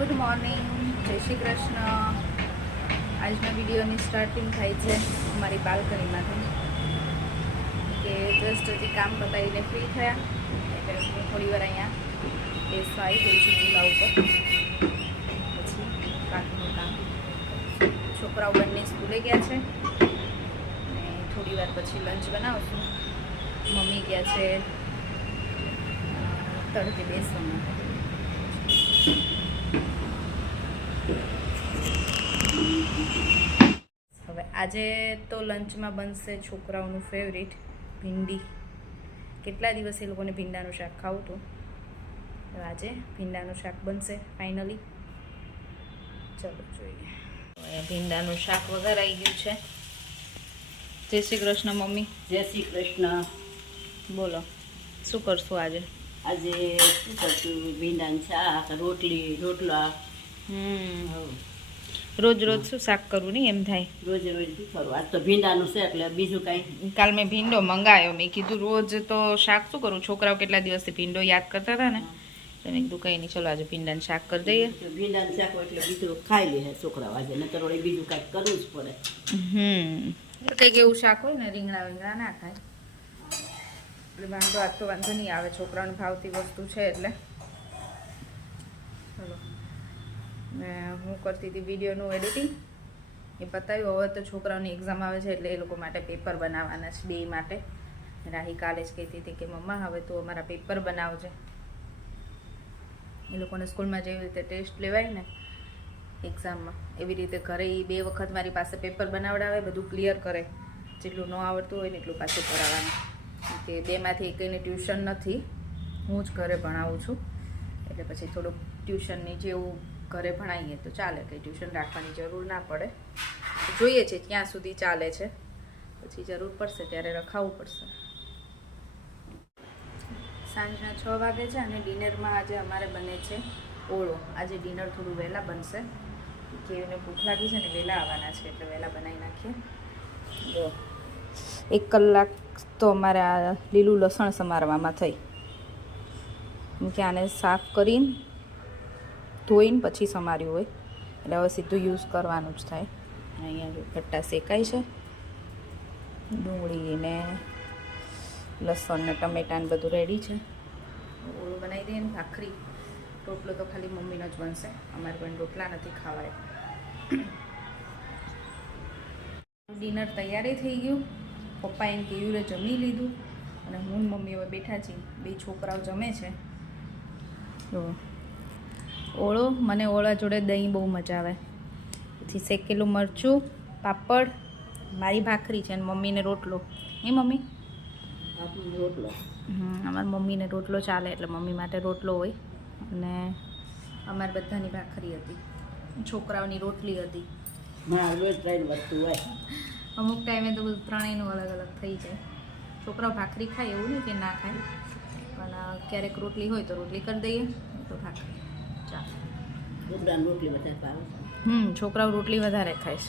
Good morning, જય શ્રી કૃષ્ણ. આજના વિડીયોની સ્ટાર્ટિંગ થાય છે અમારી બાલ્કનીમાંથી કે જસ્ટ હજી કામ પતાવીને ફ્રી થયા એટલે હું થોડી વાર અહીંયા બેસવા આવી ગઈ છું ચૂલા ઉપર. પછી બાકીનું કામ છોકરાઓ બંને સ્કૂલે ગયા છે અને થોડી વાર પછી લંચ બનાવશું. મમ્મી ગયા છે તડકે બેસવા માટે. હવે આજે તો લંચમાં બનશે છોકરાઓનું ફેવરિટ ભીંડી. કેટલા દિવસ એ લોકોને ભીંડાનું શાક ખાવું હતું, તો આજે ભીંડાનું શાક બનશે ફાઇનલી. ચલો જોઈએ. અહીંયા ભીંડાનું શાક વઘારાઈ ગયું છે. જય શ્રી કૃષ્ણ મમ્મી. જય શ્રી કૃષ્ણ. બોલો શું કરશું આજે? આજે શું કરશું? ભીંડાનું શાક, રોટલી, રોટલા. રોજ રોજ શું શાક કરવું નહીં એમ થાય. રોજ રોજ શું કરવું? આજ તો ભીંડાનું છે એટલે બીજું કાંઈ. કાલ મેં ભીંડો મંગાવ્યો. મેં કીધું રોજ તો શાક શું કરું, છોકરાઓ કેટલા દિવસથી ભીંડો યાદ કરતા હતા ને, તો મેં કીધું કંઈ નહીં, ચલો આજે ભીંડાનું શાક કરી દઈએ. ભીંડાનું શાક હોય એટલે બીજું ખાઈ લે છોકરાઓ આજે, નતર વળી બીજું કાંઈક કરવું જ પડે. કંઈક એવું શાક હોય ને, રીંગણા વીંગણા ના ખાય એટલે વાંધો આજ તો વાંધો નહીં આવે. છોકરાઓને ભાવતી વસ્તુ છે એટલે. ચલો હું કરતી હતી વિડીયોનું એડિટિંગ, એ પતાવ્યું. હવે તો છોકરાઓની એક્ઝામ આવે છે એટલે એ લોકો માટે પેપર બનાવવાના છે, બે માટે. રાહી કાલે જ કહેતી હતી કે મમ્મા હવે તું અમારા પેપર બનાવજે. એ લોકોને સ્કૂલમાં જેવી રીતે ટેસ્ટ લેવાય ને એક્ઝામમાં, એવી રીતે ઘરે એ 2 વખત મારી પાસે પેપર બનાવડાવે, બધું ક્લિયર કરે. જેટલું ન આવડતું હોય ને એટલું પાછું કરાવવાનું. કે 2માંથી એકને ટ્યુશન નથી, હું જ ઘરે ભણાવું છું. એટલે પછી થોડુંક ટ્યુશનની જેવું ઘરે ભણાવીએ તો ચાલે, કંઈ ટ્યુશન રાખવાની જરૂર ના પડે. જોઈએ છે ક્યાં સુધી ચાલે છે, પછી જરૂર પડશે ત્યારે રખાવવું પડશે. સાંજના 6 વાગે છે અને ડિનરમાં આજે અમારે બને છે ઓળો. આજે ડિનર થોડું વહેલા બનશે કે એને ભૂખ લાગી છે ને વહેલા આવવાના છે એટલે વહેલા બનાવી નાખીએ. જો 1 કલાક તો અમારે આ લીલું લસણ સમારવામાં થઈ. કે આને સાફ કરીને ધોઈને પછી સમાર્યું હોય એટલે હવે સીધું યુઝ કરવાનું જ થાય. અહીંયા જો ભટ્ટા શેકાય છે, ડુંગળી ને લસણ ને ટમેટાને બધું રેડી છે. ઓળું બનાવી દઈએ ને ભાખરી. રોટલો તો ખાલી મમ્મીનો જ બનશે, અમારે પણ રોટલા નથી ખાવાય. ડિનર તૈયારી થઈ ગયું. પપ્પાએ એને કેયુરે જમી લીધું અને હું મમ્મી હવે બેઠા છીએ. 2 છોકરાઓ જમે છે. જો ઓળો, મને ઓળા જોડે દહીં બહુ મજા આવે. પછી શેકેલું મરચું, પાપડ, મારી ભાખરી છે અને મમ્મીને રોટલો. એ મમ્મી રોટલો. અમારી મમ્મીને રોટલો ચાલે એટલે મમ્મી માટે રોટલો હોય અને અમારે બધાની ભાખરી હતી, છોકરાઓની રોટલી હતી. રોજ 3 વસ્તુ હોય. અમુક ટાઈમે તો બધું ત્રણેયનું અલગ અલગ થઈ જાય. છોકરાઓ ભાખરી ખાય એવું નહીં કે ના ખાય, પણ ક્યારેક રોટલી હોય તો રોટલી કરી દઈએ, તો ભાખરી ચાલે. છોકરાને રોટલી વધારે ભાવે. છોકરાઓ રોટલી વધારે ખાય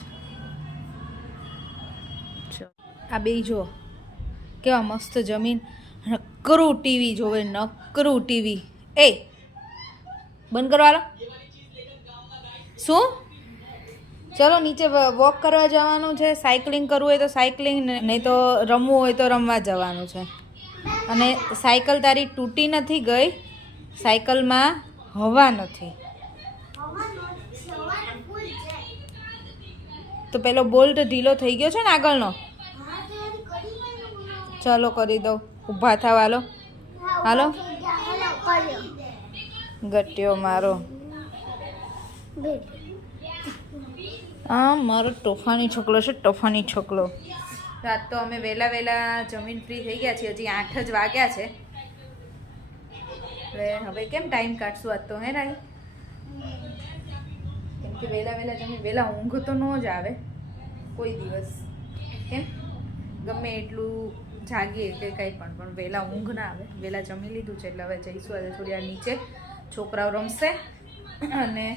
છે. આ બે જો કેવા મસ્ત જમીન, નકરું ટીવી જોવે, નકરું ટીવી. એ બંધ કરવાલો શું? ચલો નીચે વોક કરવા જવાનું છે, સાયકલિંગ કરવું હોય તો સાયકલિંગ, નહીં તો રમવું હોય તો રમવા જવાનું છે. અને સાયકલ તારી તૂટી નથી ગઈ, સાયકલમાં હવા નથી. તો પેલો બોલ્ટ ઢીલો થઈ ગયો છે ને આગળનો. ચલો કરી દઉં, ઊભા થાવ. હાલો હાલો, ગટ્યો મારો. હા, મારો તોફાની છોકલો છે, તોફાની છોકલો. રાત તો અમે વહેલા જમીન ફ્રી થઈ ગયા છીએ. હજી 8 જ વાગ્યા છે. હવે કેમ ટાઈમ કાઢશું આજ તો, હે રાઈ? કેમ કે વહેલા જમીન વહેલા ઊંઘ તો ન જ આવે કોઈ દિવસ. કેમ ગમે એટલું જાગીએ કે કંઈ પણ વહેલા ઊંઘ ના આવે. વહેલા જમી લીધું છે એટલે હવે જઈશું આજે થોડી વાર નીચે. છોકરાઓ રમશે અને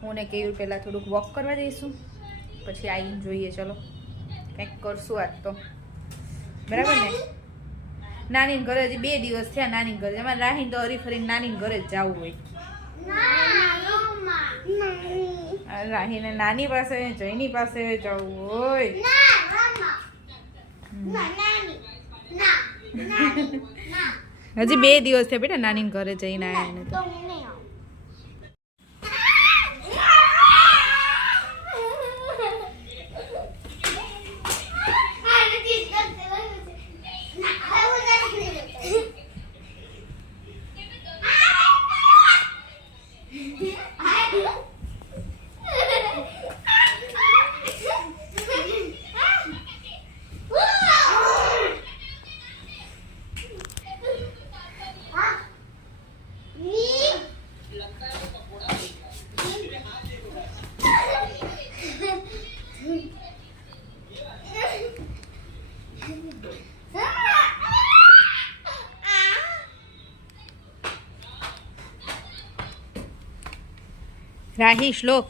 હું ને કેવું પહેલાં થોડુંક વોક કરવા જઈશું, પછી આવીને જોઈએ. ચલો કંઈક કરશું આજ તો, બરાબર ને? નાની ઘરે હજી 2 દિવસ થયા. નાની ઘરે એમાં રાહીને તો હરી ફરીને નાની ઘરે જ જવું હોય. રાહીને નાની પાસે જયની પાસે જવું હોય. હજી 2 દિવસ થયા બેટા નાની ઘરે જઈને આવ્યા એને તો. રાહી શ્લોક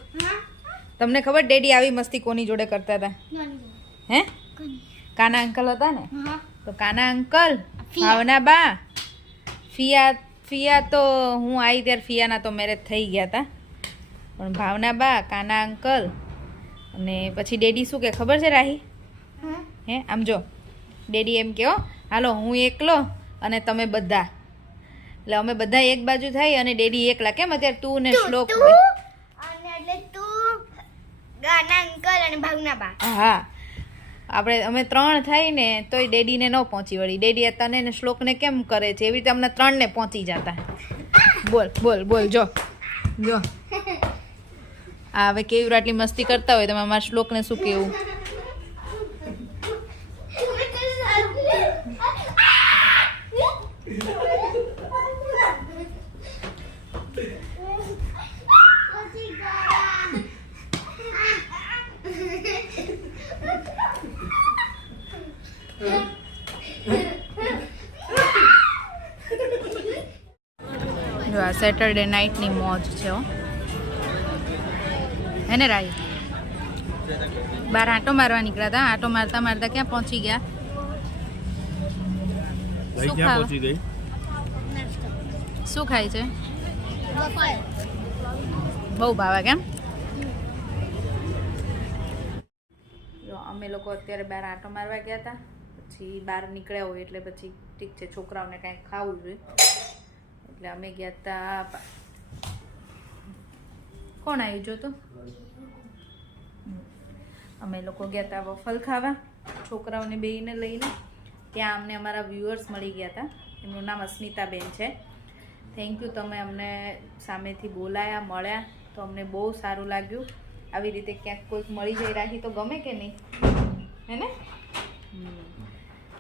તમને ખબર ડેડી આવી મસ્તી કોની જોડે કરતા હતા? હે કાના અંકલ હતા ને, તો કાના અંકલ, ભાવના બા, ફિયા તો હું આવી ત્યારે ફિયાના તો મેરેજ થઈ ગયા હતા, પણ ભાવના બા, કાના અંકલ અને પછી ડેડી શું કે ખબર છે રાહી? હે આમ જો ડેડી એમ કહો હાલો હું એકલો અને તમે બધા, એટલે અમે બધા એક બાજુ થાય અને ડેડી એકલા. કેમ અત્યારે તું ને શ્લોક હા આપણે અમે 3 થાય ને તોય ડેડીને ન પહોંચી વળી. ડેડી તને ને શ્લોકને કેમ કરે છે એવી રીતે અમને 3 ને પહોંચી જતા. બોલ બોલ બોલ જો જો આ હવે કેવી આટલી મસ્તી કરતા હોય તમે અમારા શ્લોકને શું કેવું? જો આ સેટરડે નાઇટની મોજ છે હો, હે ને રાઈ? બહાર આંટો મારવા નીકળ્યા હતા, આંટો મારતા મારતા ક્યાં પહોંચી ગયા? શું ખાવા? શું ખાય છે? બહુ ભાવે કેમ? જો અમે લોકો અત્યારે બહાર આંટો મારવા ગયા હતા, પછી બહાર નીકળ્યા હોય એટલે પછી ઠીક છે છોકરાઓને કાંઈક ખાવું જોઈએ એટલે અમે ગયા હતા. કોણ આવ્યું જો તો? અમે લોકો ગયા હતા વફલ ખાવા છોકરાઓને બેયને લઈને. ત્યાં અમને અમારા વ્યુઅર્સ મળી ગયા હતા, એમનું નામ અસ્મિતાબેન છે. થેન્ક યુ, તમે અમને સામેથી બોલાયા, મળ્યા તો અમને બહુ સારું લાગ્યું. આવી રીતે ક્યાંક કોઈક મળી જાય રાખી તો ગમે કે નહીં, હે ને?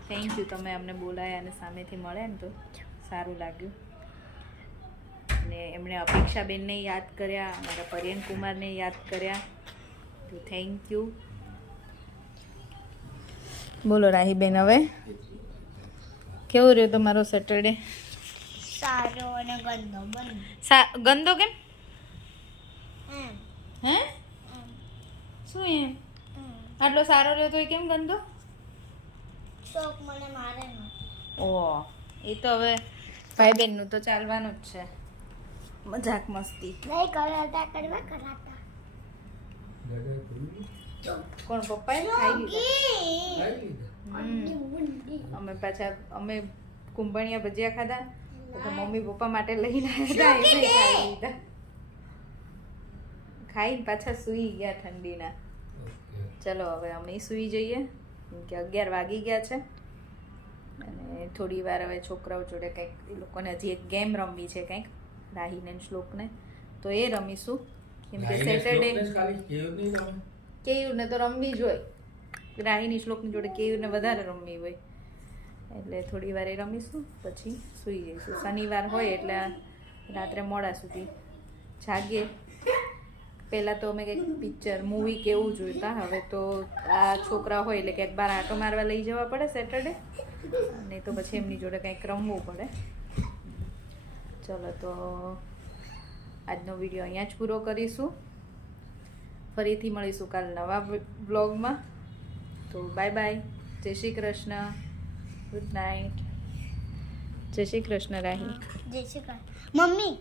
થેન્ક યુ, તમે અમને બોલાયા અને સામેથી મળ્યા ને તો સારું લાગ્યું. અને એમણે અપેક્ષાબેનને યાદ કર્યા, અમારા પર્યન કુમારને યાદ કર્યા, તો થેન્ક યુ. બોલો રાહીબેન, હવે કેવો રહ્યો તમારો સેટરડે? સારો અને ગંદો બંને. ગંદો કેમ? હે શું એમ? આટલો સારો રહ્યો તો એ કેમ ગંદો? શોક મને મારે ન. ઓ એ તો હવે ભાઈ બહેનનું તો ચાલવાનું જ છે, મજાક મસ્તી. નહીં કરાતા કરવા કરાતા. કોણ પપ્પાએ ખાઈ લીધા? અમે પાછા કુંભણિયા ભજીયા ખાધા તો મમ્મી પપ્પા માટે લઈને આવ્યા હતા, એમને ખાઈ લીધા. ખાઈને પાછા સૂઈ ગયા ઠંડીના. ચલો હવે અમે સૂઈ જઈએ કે 11 વાગી ગયા છે અને થોડી વાર હવે છોકરાઓ જોડે કંઈક એ લોકોને હજી એક ગેમ રમવી છે કંઈક, રાહીને શ્લોકને, તો એ રમીશું. કેમ કે સેટરડે કેયુરને તો રમવી જ હોય, રાહીની શ્લોકની જોડે કેયુરને વધારે રમવી હોય એટલે થોડી વાર એ રમીશું પછી સૂઈ જઈશું. શનિવાર હોય એટલે રાત્રે મોડા સુધી જાગીએ. પહેલાં તો અમે કંઈક પિક્ચર મૂવી કેવું જોઈતા, હવે તો આ છોકરા હોય એટલે ક્યાંક બહાર આંટો મારવા લઈ જવા પડે સેટરડે, અને તો પછી એમની જોડે કંઈક રમવું પડે. ચલો તો આજનો વિડીયો અહીંયા જ પૂરો કરીશું. ફરીથી મળીશું કાલ નવા બ્લોગમાં. તો બાય બાય, જય શ્રી કૃષ્ણ, ગુડ નાઇટ. જય શ્રી કૃષ્ણ રાહી. જય શ્રી કૃષ્ણ મમ્મી.